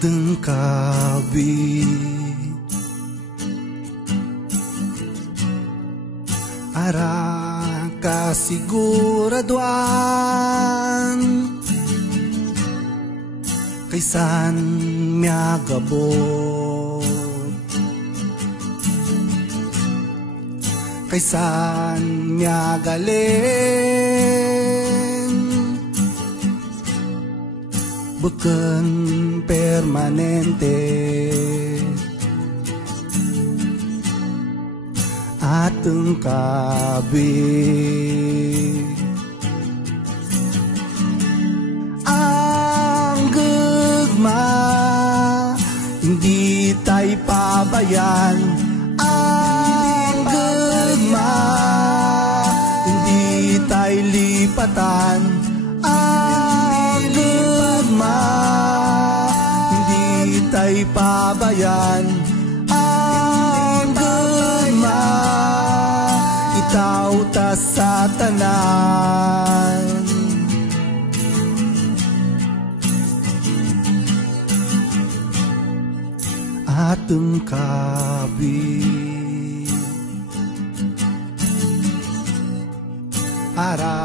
tengkabi ara kasiguraduan kaysan miagabot kaysan miagaling bukan permanente ateng kabi ang gugma hindi tayo pabayan ang gugma hindi tayo lipatan ang gugma hindi tayo pabayan ang gugma itaw ta sa tanan ateng kabi ara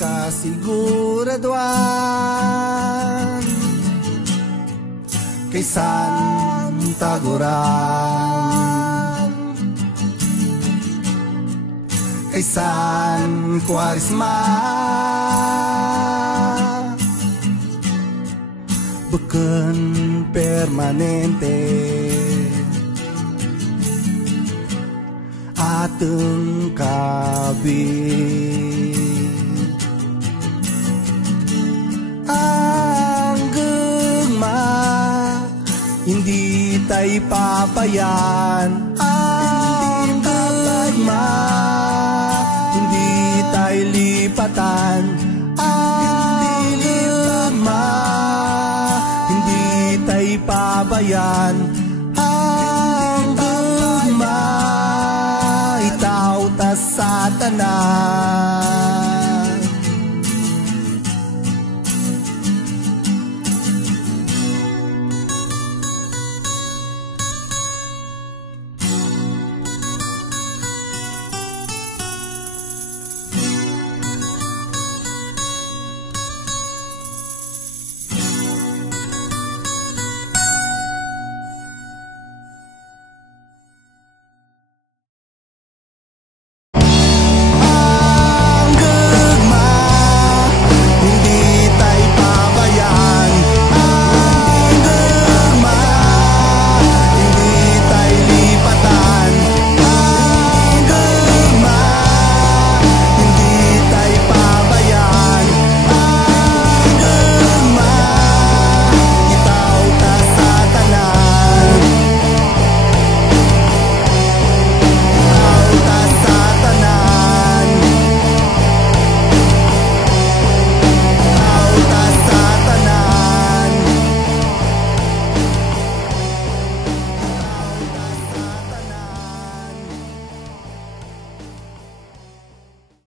kasiguraduan kaysan taguran kaysan kwaresma bukan permanente ateng kabi ang gugma hindi tayo papayan